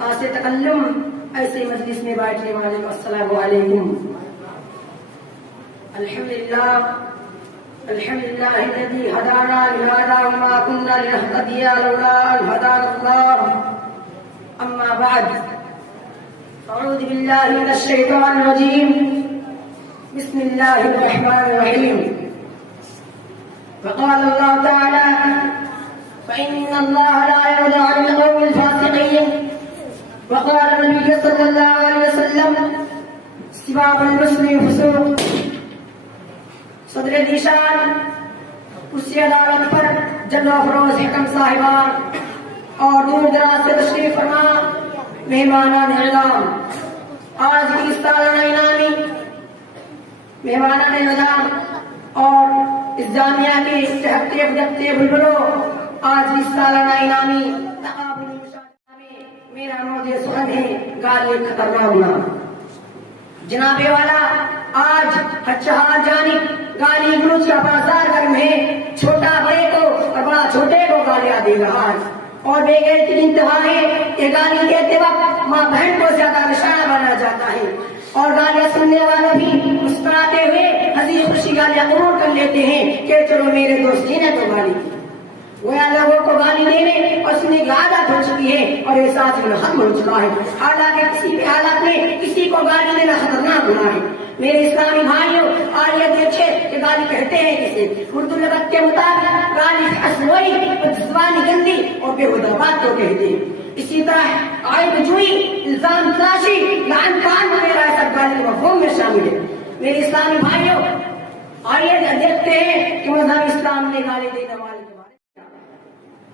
خاص تکلم ایسے مجلس میں بیٹھنے والے کو السلام علیکم. الحمد لله الذي هدانا لهذا وما كنا لنهتدي لولا أن هدانا الله. أما بعد أعوذ بالله من الشيطان الرجيم. بسم الله الرحمن الرحيم. فقال الله تعالى: فإن الله لا يرضى عن القوم الفاسقين. وقال النبي صلى الله عليه وسلم: سباب المسلم فسوق. صدر ذیشان کرسی عدالت پر جج و افروز حکم صاحبان اور دور دراز سے تشریف فرما مہمانان اعلام، آج کی سالانہ انعامی مہمانان اعلام اور اس جامعہ کے چہتے بجتے بلبلوں، آج کی سالانہ انعامی تقابلی مشاہدہ میں میرا موضوع سخن ہے گالی خطرناک گناہ. جناب والا، آج ہر جانب گالی گلوچ کا بازار گرم ہے. چھوٹا بڑے کو اور بڑا چھوٹے کو گالیاں دے رہا ہے اور بے غیرتی کی انتہا ہے کہ گالی دیتے وقت ماں بہن کو زیادہ نشانہ بنایا جاتا ہے اور گالیاں سننے والے بھی مسکراتے ہوئے ہنسی خوشی گالیاں قبول کر لیتے ہیں کہ چلو میرے دوست جی نے تو گالی دی. وہ لوگوں کو گالی دینے اور سننے کی عادت ہو چکی ہے اور احساس ختم ہو چکا ہے. حالانکہ کسی بھی حالت میں کسی کو گالی دینا خطرناک گناہ ہے. میرے اسلامی بھائیوں، آج یہ دیکھے کہ گالی کہتے ہیں کسے. اردو لغت کے مطابق گالی اسلوئی اور زبانی گندی اور بےہودہ بات کو کہتے ہیں. اسی طرح عیب جوئی، الزام تراشی، لعن طعن وغیرہ سب گالی کے مفہوم میں شامل ہے. میرے اسلامی بھائیوں، آئیے دیکھتے ہیں کہ مذہب اسلام نے گالی دینے والے کے بارے میں.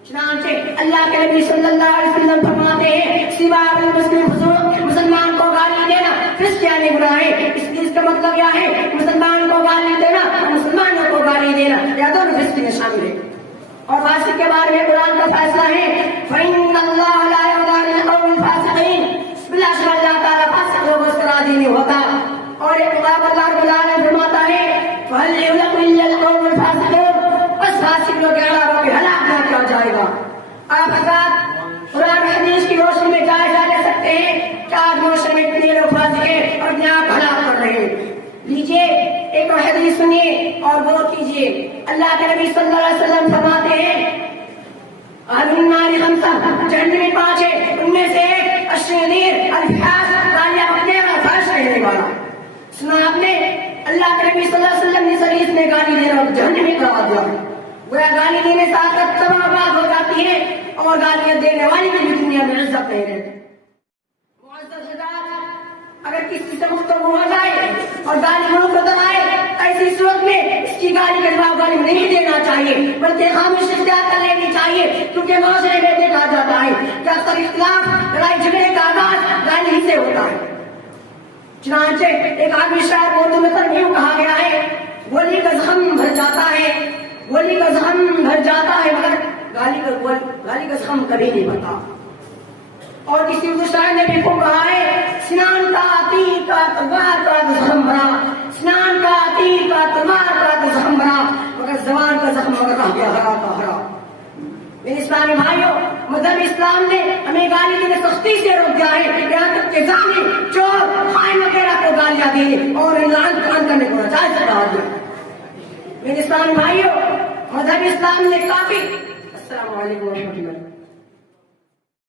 چنانچہ اللہ کے نبی صلی اللہ علیہ وسلم فرماتے ہیں: سباب المسلم فسوق. مسلمان کو گالی دینا فسق یعنی گناہ ہے. اس کا مطلب کیا ہے؟ مسلمان کو گالی دینا اور مسلمانوں کو گالی دینا یا دونوں فسق میں شامل ہے. اور فاسق کے بارے میں قرآن کا فیصلہ ہے: فإن الله لا يرضى عن القوم الفاسقين. بلا شک اللہ تعالیٰ فاسق لوگوں سے راضی نہیں ہوتا. اور ایک بات اللہ رب العالمین فرماتا ہے: فهل يهلك إلا القوم الفاسقون. بس فاسق لوگ کے علاوہ کوئی ہلاک نہ کیا جائے گا. آپ حضرات قرآن حدیث کی روشنی میں جائزہ لے سکتے ہیں کہ آج معاشرے میں اتنے لوگ فاسق ہیں اور اپنے آپ ہلاک کر رہے ہیں. لیجیے ایک اور حدیث سنیے اور غور کیجیے. اللہ کے نبی صلی اللہ علیہ وسلم فرماتے ہیں: اہل النار خمسہ. جہنم میں 5 ہیں، ان میں سے ایک الشریر الفحاش، گالیاں بکنے والا، فحش رہنے والا. سنا آپ نے؟ اللہ کے نبی صلی اللہ علیہ وسلم نے اس حدیث میں گالی دینا جہنم میں قرار دیا. گویا گالی دینے سے آخرت تباہ برباد ہو جاتی ہے اور گالیاں دینے والی کی بھی دنیا میں عزت نہیں رہتی. معزز حضرات، اگر کسی سے گفتگو ہو جائے اور گالی منہ کو دبائے، ایسی صورت میں اس کی گالی کا جواب گالی میں نہیں دینا چاہیے بلکہ خاموش اختیار کر لینی چاہیے. کیونکہ معاشرے میں دیکھا جاتا ہے کہ اکثر اختلاف، لڑائی جھگڑے کا آغاز گالی ہی سے ہوتا ہے. چنانچہ ایک عربی شاعر کو اردو میں ترجمہ کہا گیا ہے: گولی کا زخم بھر جاتا ہے، گولی کا زخم بھر جاتا ہے مگر گالی کا زخم کبھی نہیں بھرتا. اور کسی اردو شاعر نے بھی کو کہا ہے: سنان کا تیر کا تلوار کا زخم بنا، سنان کا تیر کا تلوار کا زخم بنا، مگر زبان کا زخم مگر رہ گیا ہرا کا ہرا. میرے اسلامی بھائیوں، مذہب اسلام نے ہمیں گالی دینے سختی سے روک دیا ہے. یہاں تک کہ ظالم، چور، خائن وغیرہ کو گالیاں دینے اور لعن طعن کرنے کو ناجائز قرار دیا. میرے اسلامی بھائیوں، مذہب اسلام نے کافی. السلام علیکم ورحمۃ اللہ.